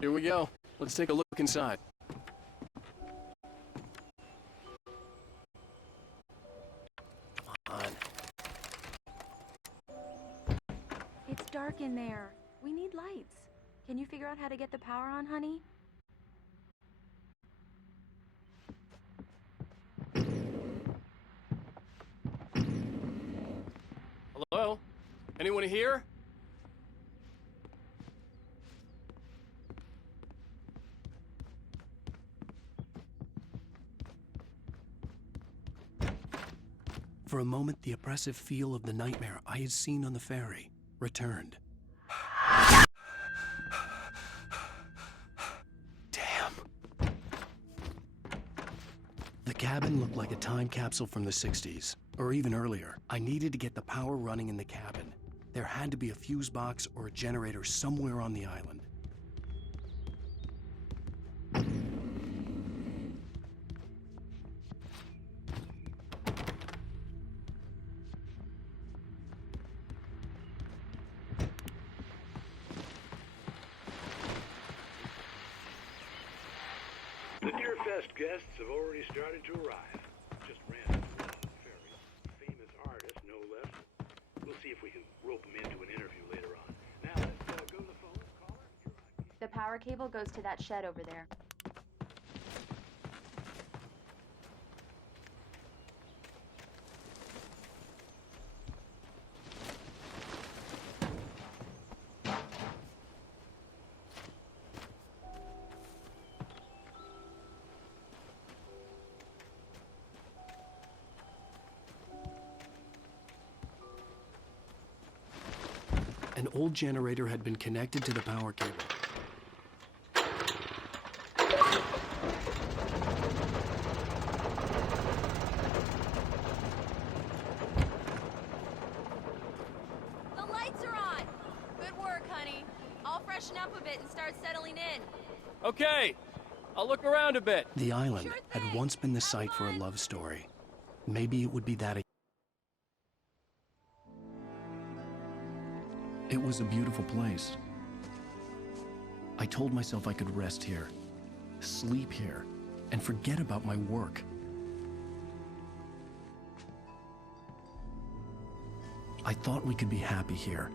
Here we go. Let's take a look inside. Come on. It's dark in there. We need lights. Can you figure out how to get the power on, honey? Hello? Anyone here? For a moment, the oppressive feel of the nightmare I had seen on the ferry returned. Damn. The cabin looked like a time capsule from the 60s, or even earlier. I needed to get the power running in the cabin. There had to be a fuse box or a generator somewhere on the island. The Deerfest guests have already started to arrive. Just ran into one on the ferry. Famous artist, no less. We'll see if we can rope him into an interview later on. Now let's go to the phone. Caller, you're on. The power cable goes to that shed over there. An old generator had been connected to the power cable. The lights are on! Good work, honey. I'll freshen up a bit and start settling in. Okay, I'll look around a bit. The island Sure had thing. once been the site for a Come on. love story. Maybe it would be that again. It was a beautiful place. I told myself I could rest here, sleep here, and forget about my work. I thought we could be happy here.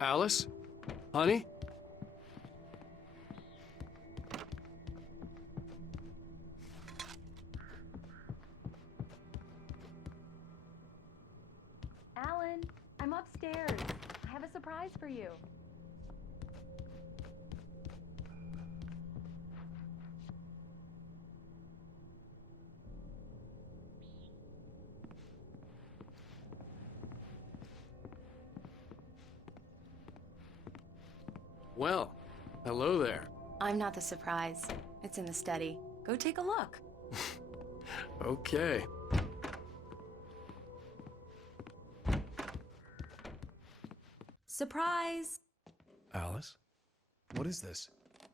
Alice? Honey? Alan, I'm upstairs. I have a surprise for you. Well, hello there. I'm not the surprise. It's in the study. Go take a look. Okay. Surprise! Alice? What is this?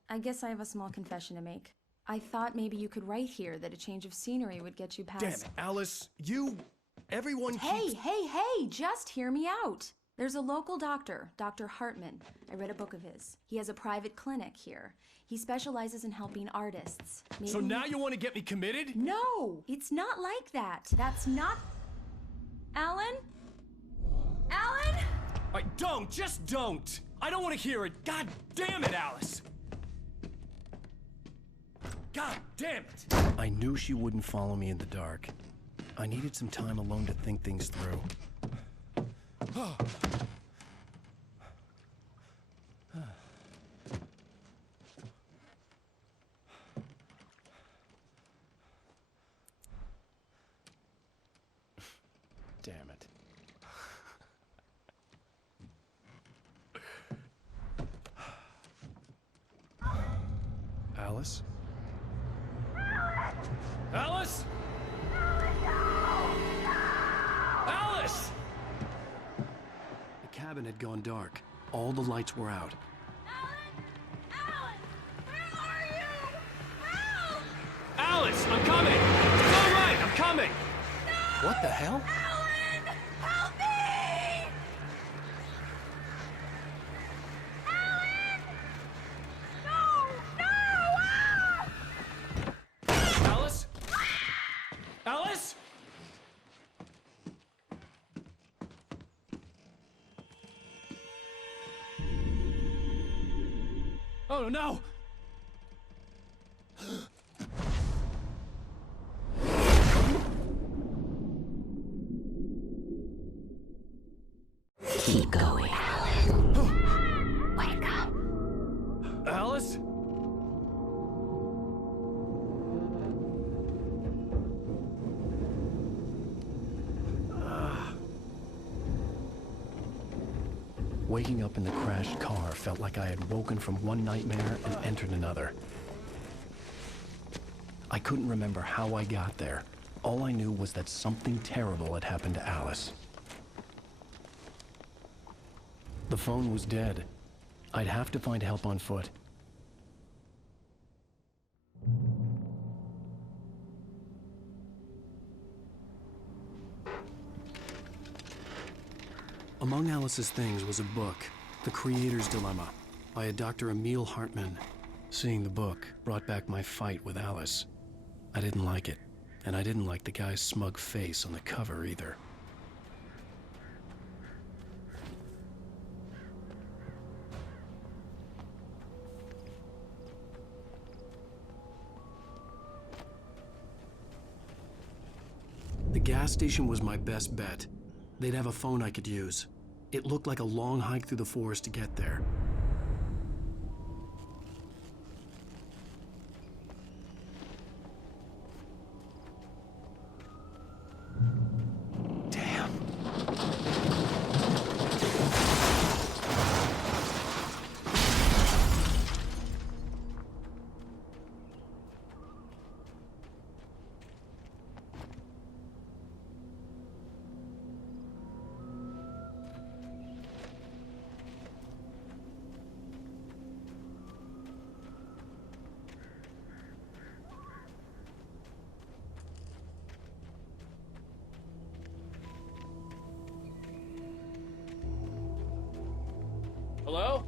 I guess I have a small confession to make. I thought maybe you could write here that a change of scenery would get you past... Damn it, Alice, everyone Hey, keeps... hey, just hear me out. There's a local doctor, Dr. Hartman. I read a book of his. He has a private clinic here. He specializes in helping artists. So now you want to get me committed? No, it's not like that. That's not... Alan? Alan? Just don't! I don't want to hear it! God damn it, Alice! God damn it! I knew she wouldn't follow me in the dark. I needed some time alone to think things through. Damn it. Alice? Alice? had gone dark. All the lights were out. Alan! Where are you? Help! Alice, I'm coming! It's all right, I'm coming! What the hell? Alan! Help me! Alan! No! No! Ah! Alice? Alice? Oh no! Keep going, Alan. Wake up. Alice? Waking up in the crashed car felt like I had woken from one nightmare and entered another. I couldn't remember how I got there. All I knew was that something terrible had happened to Alice. The phone was dead. I'd have to find help on foot. Among Alice's things was a book, The Creator's Dilemma, by a Dr. Emil Hartman. Seeing the book brought back my fight with Alice. I didn't like it, and I didn't like the guy's smug face on the cover either. The gas station was my best bet. They'd have a phone I could use. It looked like a long hike through the forest to get there. Damn. Hello?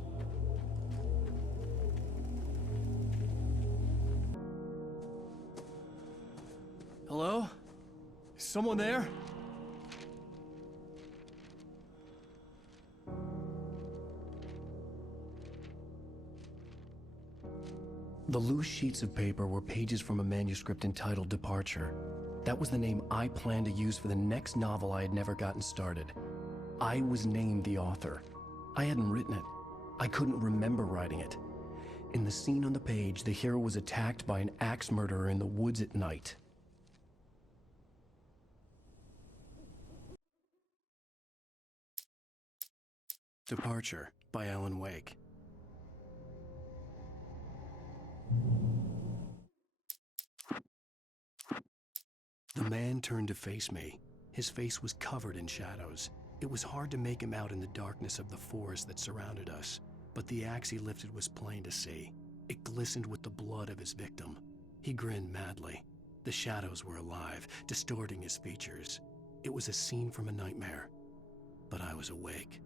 Hello? Is someone there? The loose sheets of paper were pages from a manuscript entitled Departure. That was the name I planned to use for the next novel I had never gotten started. I was named the author. I hadn't written it. I couldn't remember writing it. In the scene on the page, the hero was attacked by an axe murderer in the woods at night. Departure by Alan Wake. The man turned to face me. His face was covered in shadows. It was hard to make him out in the darkness of the forest that surrounded us, but the axe he lifted was plain to see. It glistened with the blood of his victim. He grinned madly. The shadows were alive, distorting his features. It was a scene from a nightmare, but I was awake.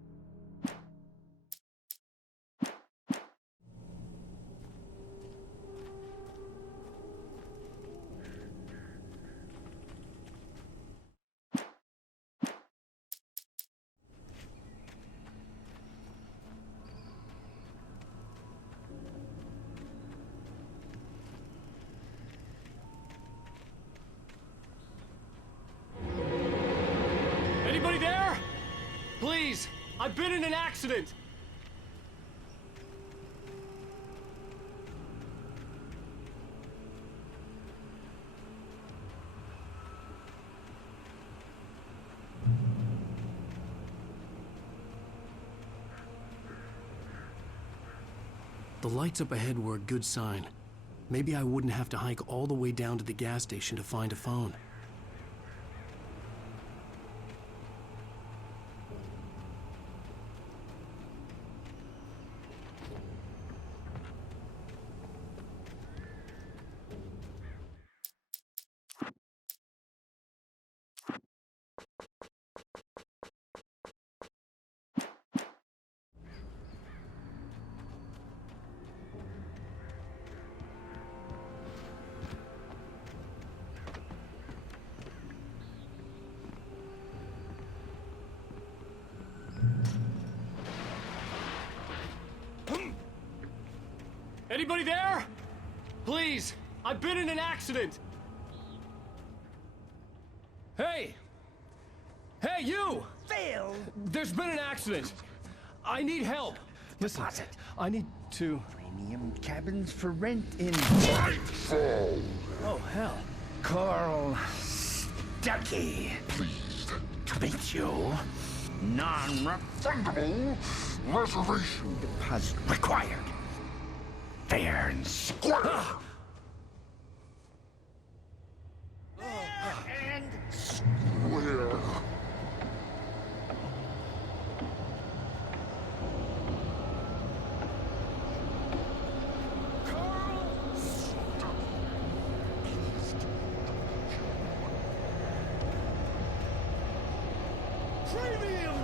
Anybody there? Please, I've been in an accident. The lights up ahead were a good sign. Maybe I wouldn't have to hike all the way down to the gas station to find a phone. Anybody there? Please, I've been in an accident. Hey! Hey, you! Phil! There's been an accident. I need help. Listen, Deposit. I need to... Premium cabins for rent in Oh, hell. Carl Stuckey. Pleased To meet you. Non-refundable reservation. deposit required. Fair and square. And Where? premium.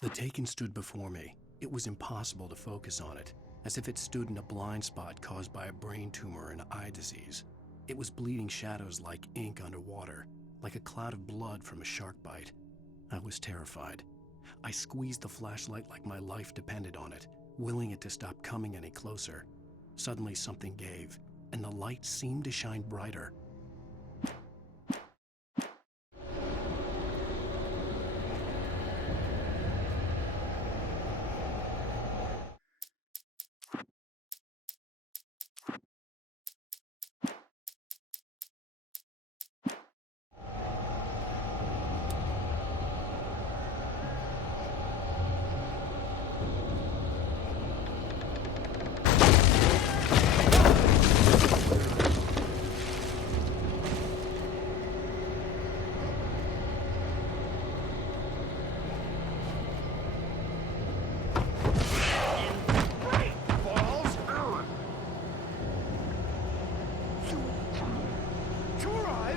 The Taken stood before me. It was impossible to focus on it, as if it stood in a blind spot caused by a brain tumor and eye disease. It was bleeding shadows like ink underwater, like a cloud of blood from a shark bite. I was terrified. I squeezed the flashlight like my life depended on it, willing it to stop coming any closer. Suddenly something gave, and the light seemed to shine brighter. To arrive.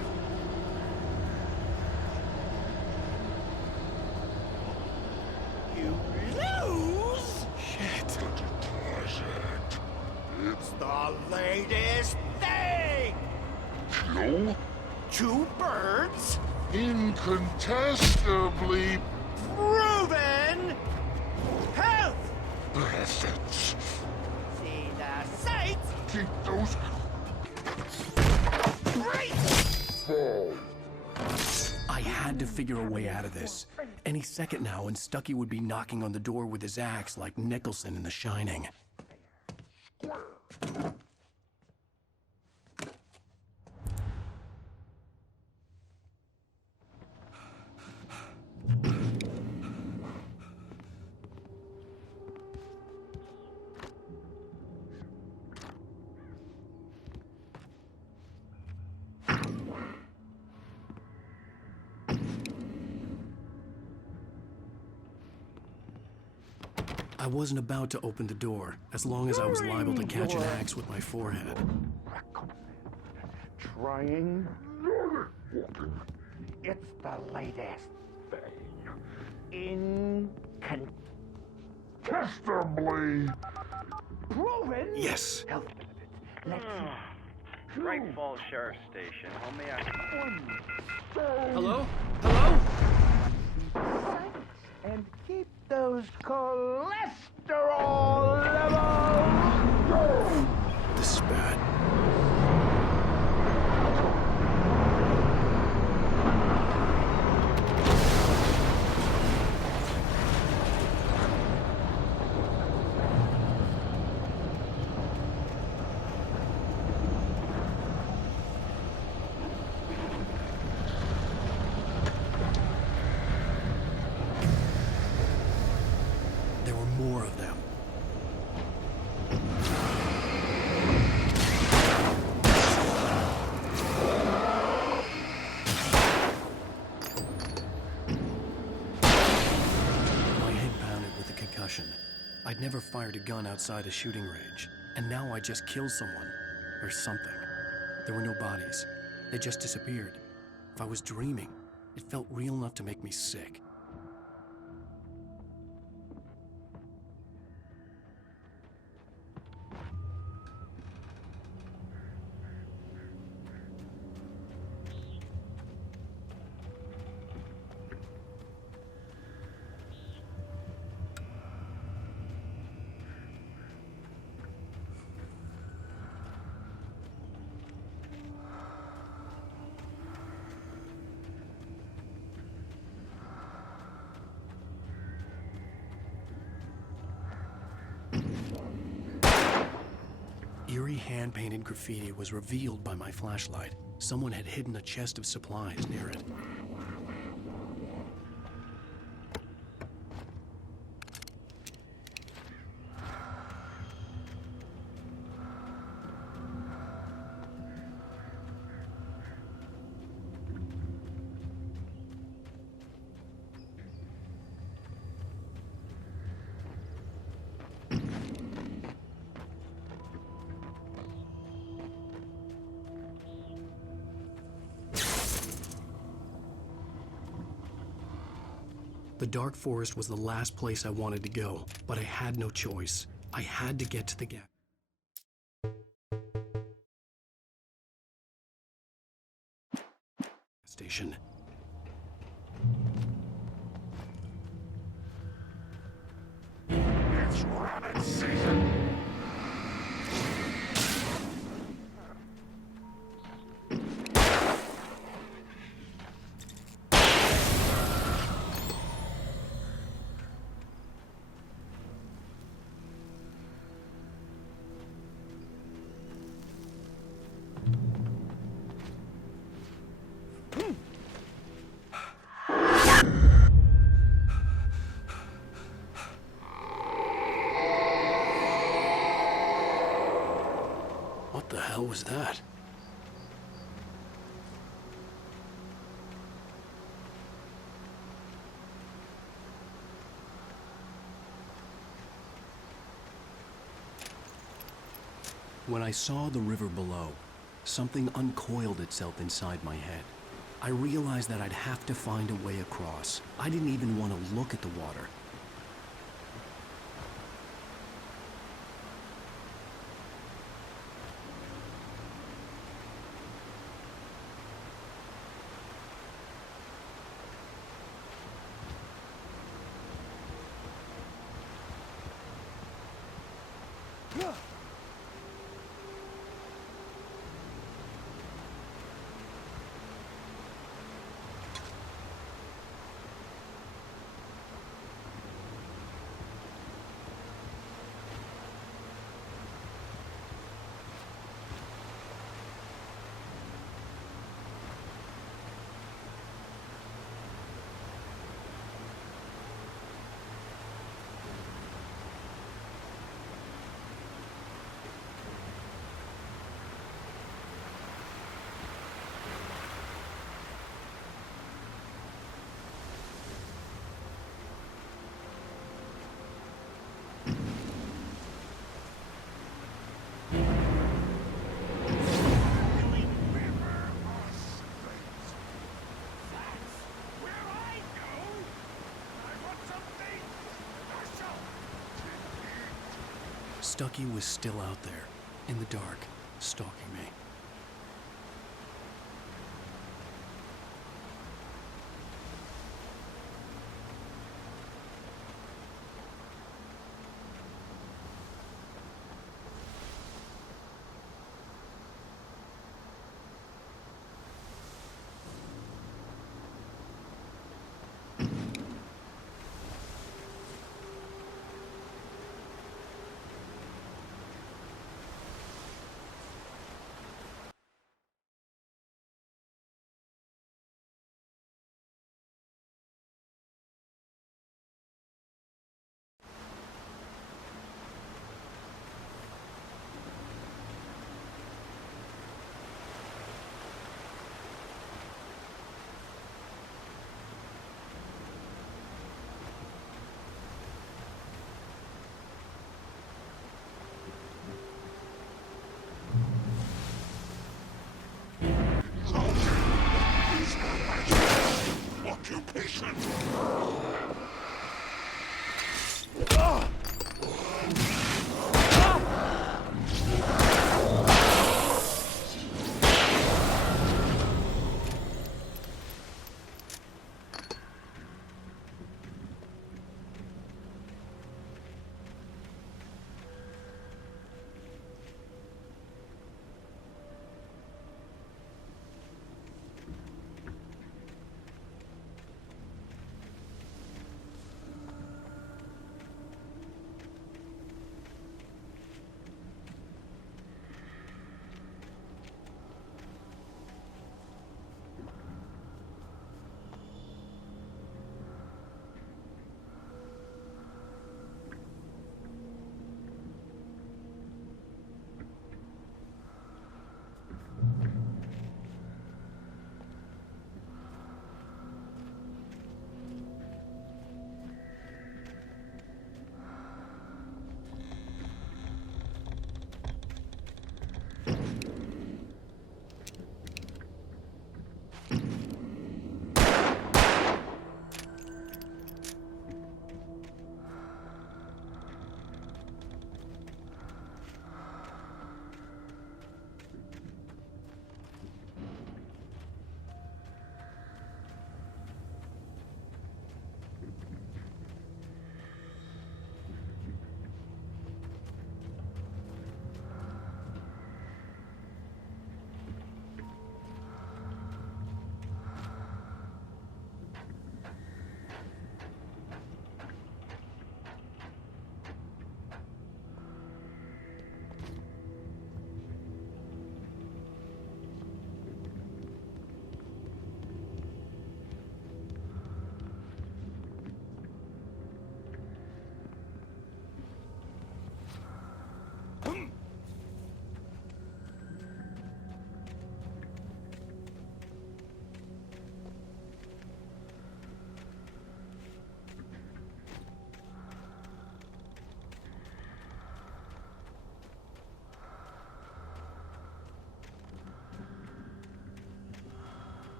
You lose. Shit. It's the latest thing. Kill? Two birds. Incontestably Proven. Health. benefits. See the sights. Keep those Great. fall. I had to figure a way out of this. Any second now, and Stuckey would be knocking on the door with his axe like Nicholson in The Shining. I wasn't about to open the door, as long as I was liable to catch an axe with my forehead. Trying. It's the latest thing. Testably. Proven. Yes! Health benefits. Let's see. Bright Falls Sheriff Station. How may I... Hello? Hello? And keep those cholesterol levels. This is bad. There were more of them. My head pounded with a concussion. I'd never fired a gun outside a shooting range, and now I just killed someone. Or something. There were no bodies. They just disappeared. If I was dreaming, it felt real enough to make me sick. eerie hand-painted graffiti was revealed by my flashlight. Someone had hidden a chest of supplies near it. The dark forest was the last place I wanted to go, but I had no choice. I had to get to the gas station. It's rabbit season. What the hell was that? When I saw the river below, something uncoiled itself inside my head. I realized that I'd have to find a way across. I didn't even want to look at the water. Stucky was still out there, in the dark, stalking me.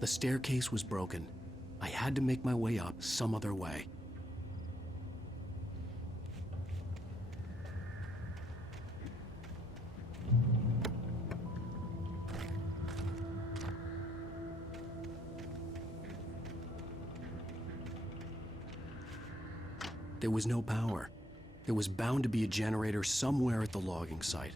The staircase was broken. I had to make my way up some other way. There was no power. There was bound to be a generator somewhere at the logging site.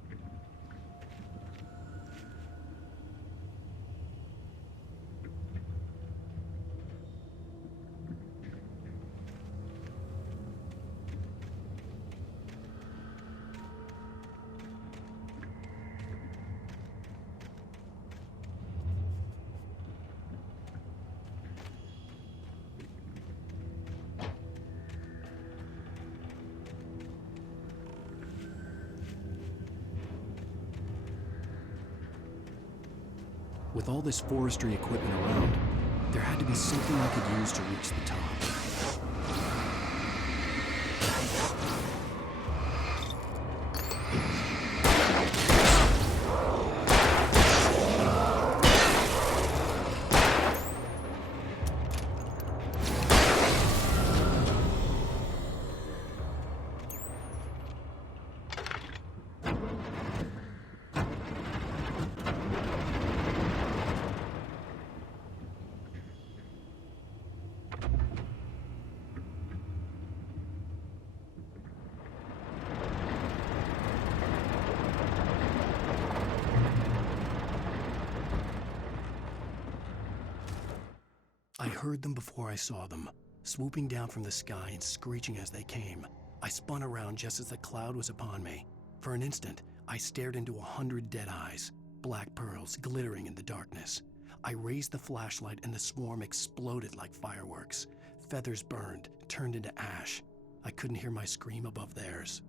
With all this forestry equipment around, there had to be something I could use to reach the top. I heard them before I saw them, swooping down from the sky and screeching as they came. I spun around just as the cloud was upon me. For an instant, I stared into 100 dead eyes, black pearls glittering in the darkness. I raised the flashlight and the swarm exploded like fireworks. Feathers burned, turned into ash. I couldn't hear my scream above theirs.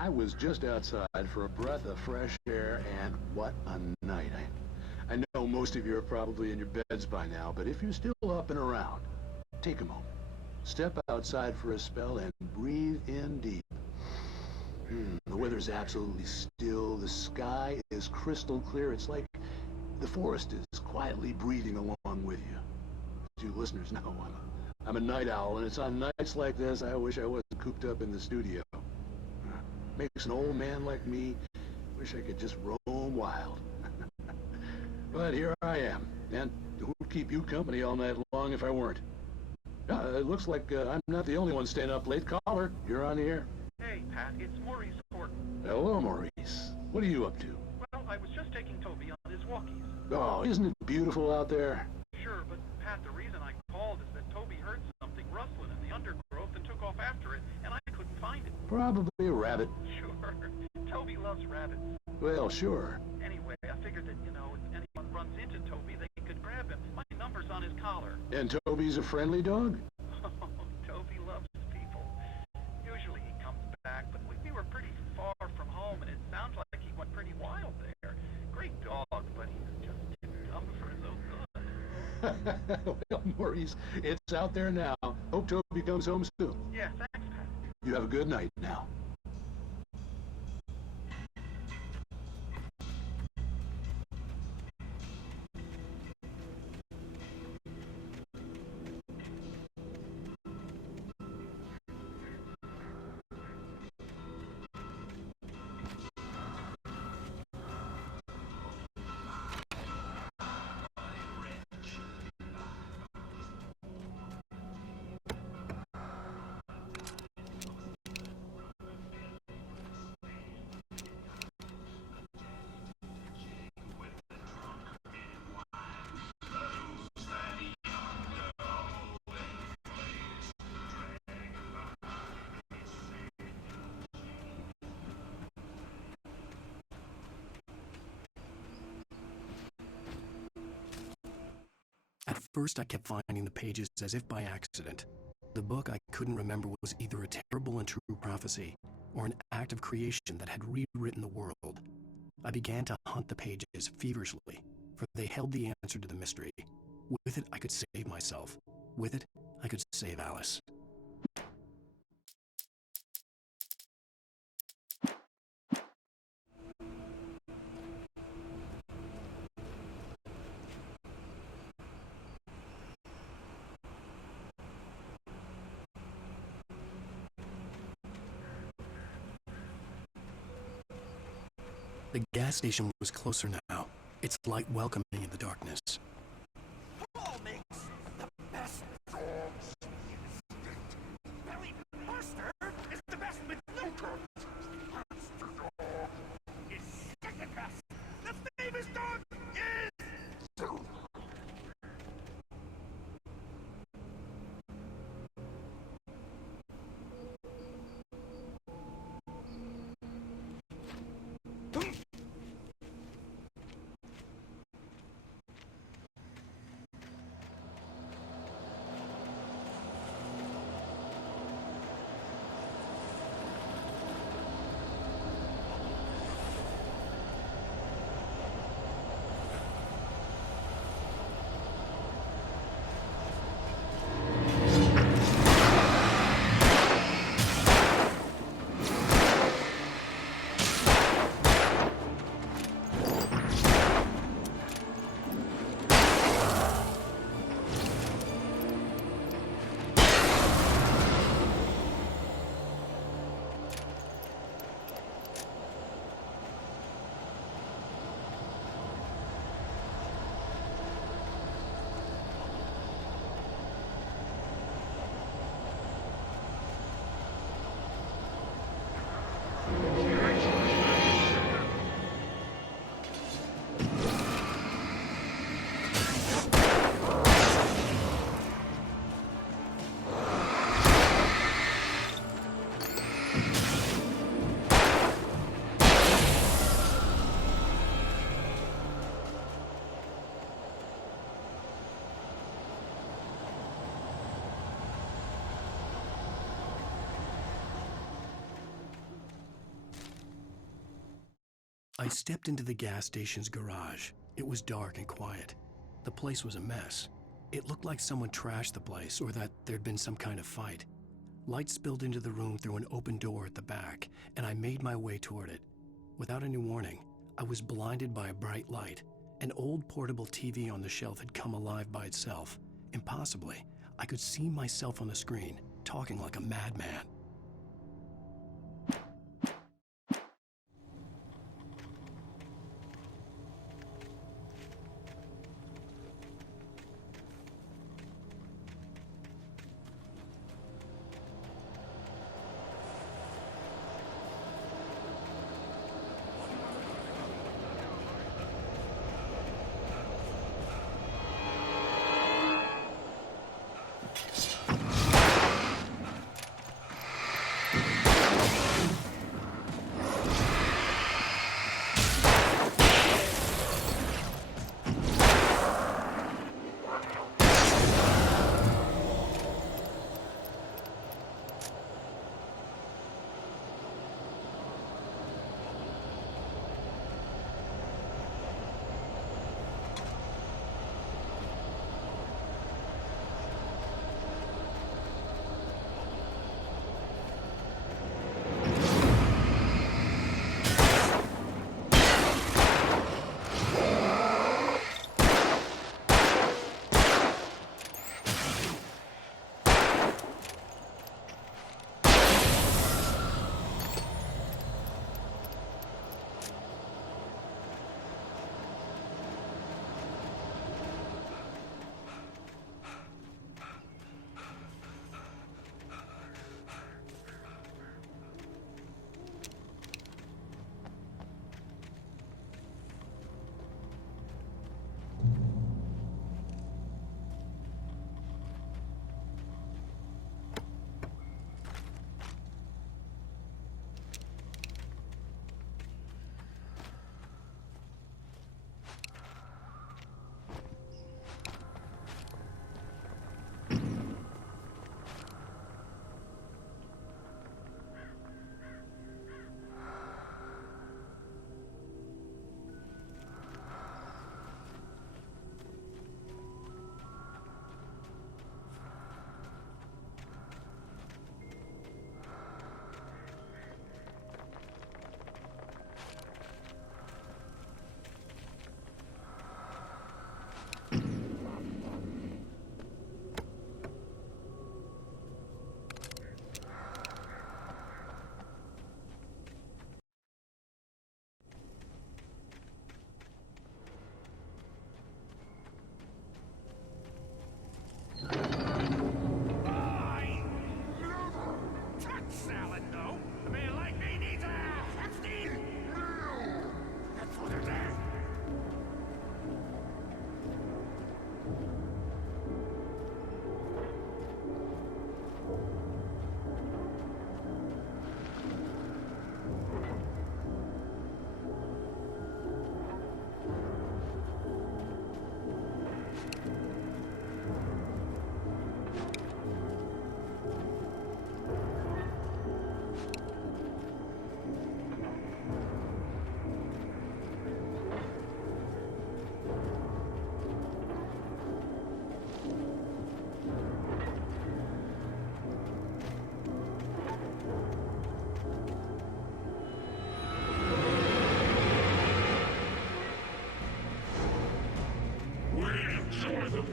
I was just outside for a breath of fresh air, and what a night. I know most of you are probably in your beds by now, but if you're still up and around, take a moment. Step outside for a spell and breathe in deep. The weather's absolutely still. The sky is crystal clear. It's like the forest is quietly breathing along with you. As you listeners know, I'm a night owl, and it's on nights like this I wish I wasn't cooped up in the studio. Makes an old man like me wish I could just roam wild. But here I am, and who would keep you company all night long if I weren't? It looks like I'm not the only one staying up late. Caller, you're on the air. Hey, Pat, it's Maurice Horton. Hello, Maurice. What are you up to? Well, I was just taking Toby on his walkies. Oh, isn't it beautiful out there? Sure, but Pat, the reason I called is that Toby heard something rustling in the undergrowth and took off after it, and I couldn't find it. Probably a rabbit. Sure. Toby loves rabbits. Well, sure. Anyway, I figured that, if anyone runs into Toby, they could grab him. My number's on his collar. And Toby's a friendly dog? Oh, Toby loves people. Usually he comes back, but we were pretty far from home, and it sounds like he went pretty wild there. Great dog, but he's just too dumb for his own good. Well, Maurice, it's out there now. Hope Toby comes home soon. Yeah, thanks, Pat. You have a good night now. At first, I kept finding the pages as if by accident. The book I couldn't remember was either a terrible and true prophecy or an act of creation that had rewritten the world. I began to hunt the pages feverishly, for they held the answer to the mystery. With it, I could save myself. With it, I could save Alice. The gas station was closer now, its light welcoming in the darkness. Paul makes the best dogs in the state. Barry Mercer is the best with no terms. Monster dog is second best. The famous dog is Sue. I stepped into the gas station's garage. It was dark and quiet. The place was a mess. It looked like someone trashed the place or that there'd been some kind of fight. Light spilled into the room through an open door at the back, and I made my way toward it. Without any warning, I was blinded by a bright light. An old portable TV on the shelf had come alive by itself. Impossibly, I could see myself on the screen, talking like a madman.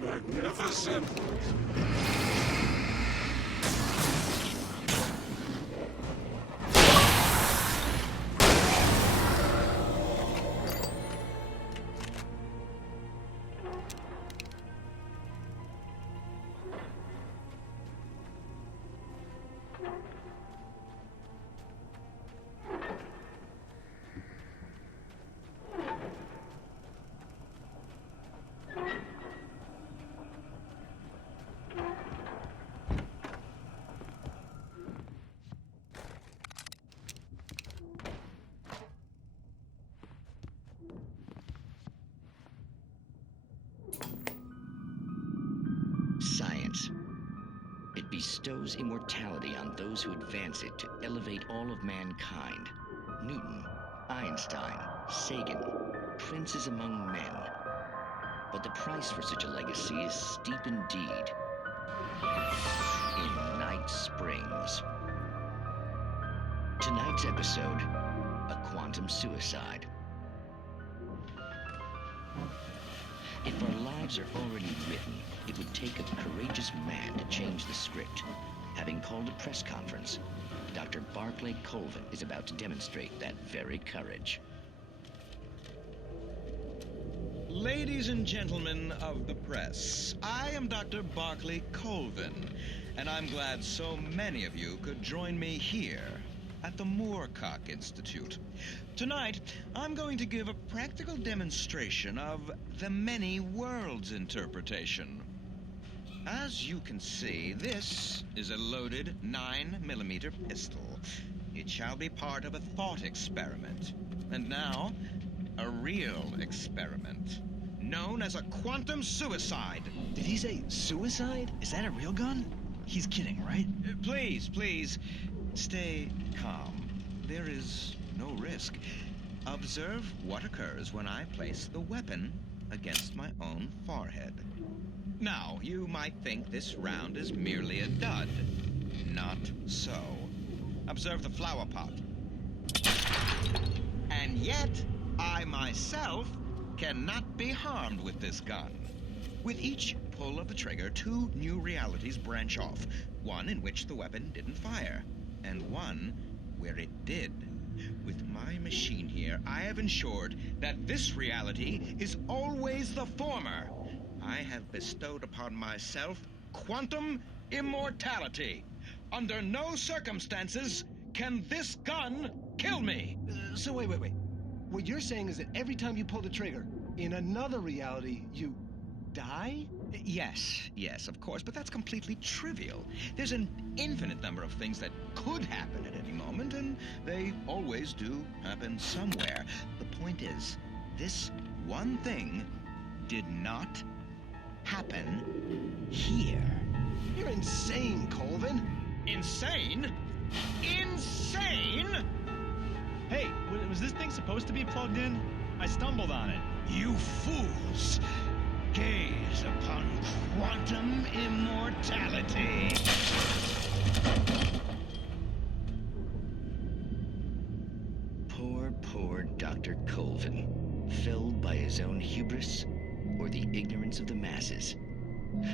Magnificent! Science. It bestows immortality on those who advance it to elevate all of mankind. Newton Einstein, Sagan, princes among men. But the price for such a legacy is steep indeed. In Night Springs. Tonight's episode, a quantum suicide. If our lives are already written, it would take a courageous man to change the script. Having called a press conference, Dr. Barclay Colvin is about to demonstrate that very courage. Ladies and gentlemen of the press, I am Dr. Barclay Colvin, and I'm glad so many of you could join me here at the Moorcock Institute. Tonight, I'm going to give a practical demonstration of the many worlds interpretation. As you can see, this is a loaded 9mm pistol. It shall be part of a thought experiment. And now, a real experiment, known as a quantum suicide. Did he say suicide? Is that a real gun? He's kidding, right? Please, stay calm. There is no risk. Observe what occurs when I place the weapon against my own forehead. Now, you might think this round is merely a dud. Not so. Observe the flower pot. And yet, I myself cannot be harmed with this gun. With each pull of the trigger, 2 new realities branch off. One in which the weapon didn't fire, and one where it did. With my machine here, I have ensured that this reality is always the former. I have bestowed upon myself quantum immortality. Under no circumstances can this gun kill me. So wait. What you're saying is that every time you pull the trigger, in another reality, you die? Yes, of course, but that's completely trivial. There's an infinite number of things that could happen at any moment, and they always do happen somewhere. The point is, this one thing did not happen here. You're insane, Colvin. Insane? Insane? Hey, was this thing supposed to be plugged in? I stumbled on it. You fools! Gaze upon quantum immortality. Poor Dr. Colvin, felled by his own hubris or the ignorance of the masses.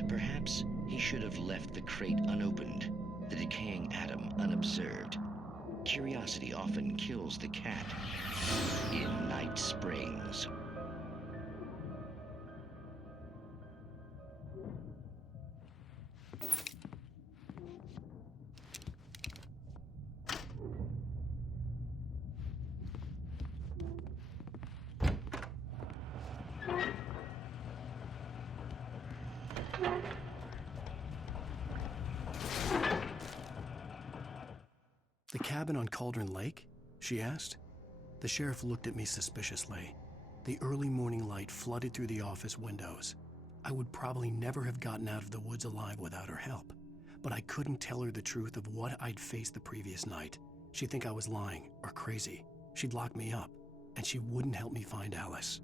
Perhaps he should have left the crate unopened, the decaying atom unobserved. Curiosity often kills the cat. In Night Springs. The cabin on Cauldron Lake? She asked. The sheriff looked at me suspiciously. The early morning light flooded through the office windows. I would probably never have gotten out of the woods alive without her help, but I couldn't tell her the truth of what I'd faced the previous night. She'd think I was lying or crazy. She'd lock me up, and she wouldn't help me find Alice.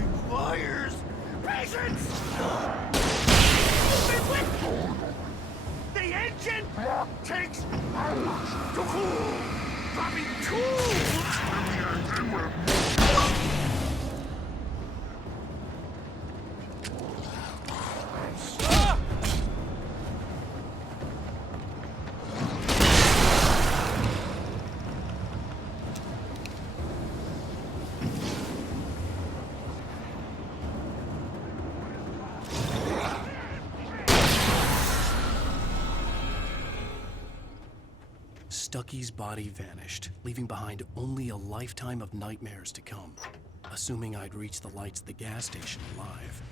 requires patience! The engine takes hours to cool, dropping tools! Stucky's body vanished, leaving behind only a lifetime of nightmares to come, assuming I'd reached the lights of the gas station alive.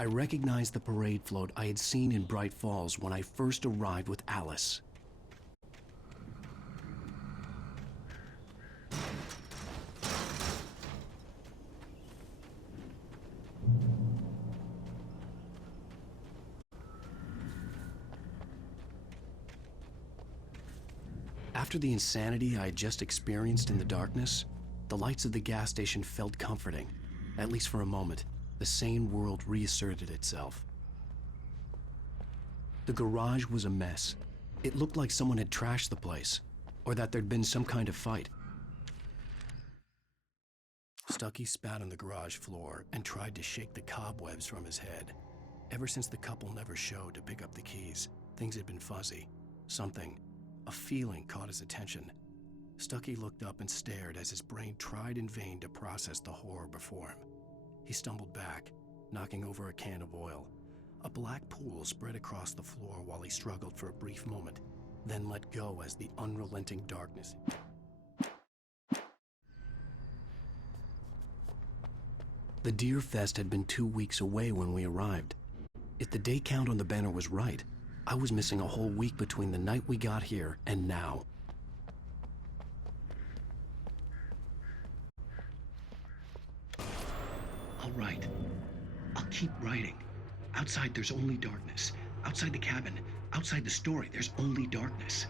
I recognized the parade float I had seen in Bright Falls when I first arrived with Alice. After the insanity I had just experienced in the darkness, the lights of the gas station felt comforting, at least for a moment. The sane world reasserted itself. The garage was a mess. It looked like someone had trashed the place, or that there'd been some kind of fight. Stucky spat on the garage floor and tried to shake the cobwebs from his head. Ever since the couple never showed to pick up the keys, things had been fuzzy. Something, a feeling, caught his attention. Stucky looked up and stared as his brain tried in vain to process the horror before him. He stumbled back, knocking over a can of oil. A black pool spread across the floor while he struggled for a brief moment, then let go as the unrelenting darkness. The Deer Fest had been 2 weeks away when we arrived. If the day count on the banner was right, I was missing a whole week between the night we got here and now. I'll write. I'll keep writing. Outside, there's only darkness. Outside the cabin, outside the story, there's only darkness.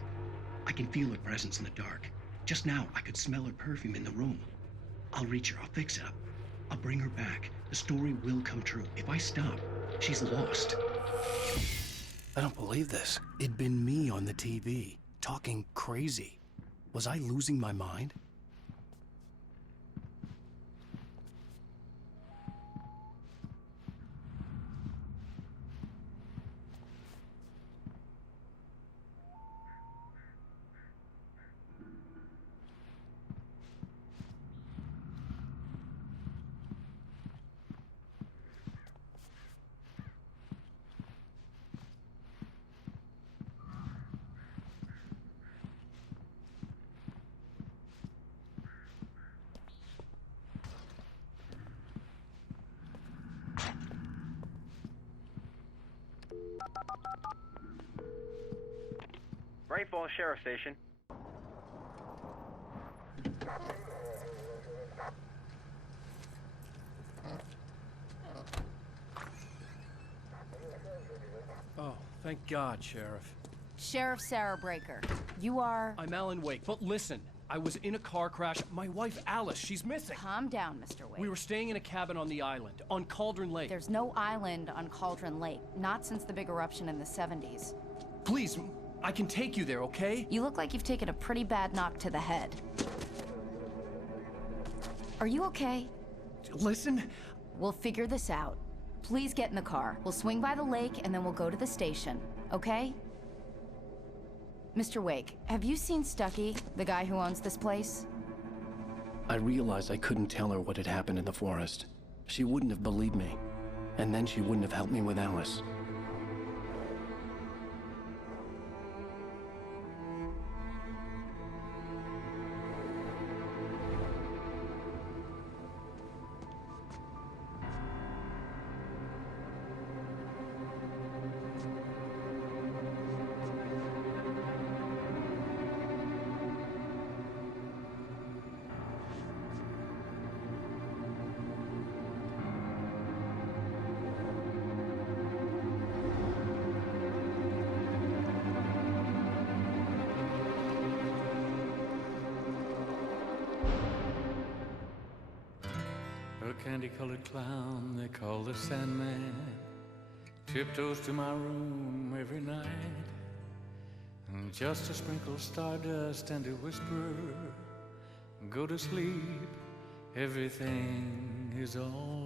I can feel her presence in the dark. Just now, I could smell her perfume in the room. I'll reach her. I'll fix it up. I'll bring her back. The story will come true. If I stop, she's lost. I don't believe this. It'd been me on the TV, talking crazy. Was I losing my mind? Bright Falls Sheriff Station. Oh, thank God, Sheriff. Sheriff Sarah Breaker. You are... I'm Alan Wake, but listen. I was in a car crash. My wife, Alice, she's missing. Calm down, Mr. Wake. We were staying in a cabin on the island, on Cauldron Lake. There's no island on Cauldron Lake. Not since the big eruption in the 70s. Please, I can take you there, okay? You look like you've taken a pretty bad knock to the head. Are you okay? Listen. We'll figure this out. Please get in the car. We'll swing by the lake and then we'll go to the station, okay? Mr. Wake, have you seen Stucky, the guy who owns this place? I realized I couldn't tell her what had happened in the forest. she wouldn't have believed me. And then she wouldn't have helped me with Alice. A candy-colored clown they call the Sandman tiptoes to my room every night, and just to sprinkle stardust and to whisper, go to sleep, everything is all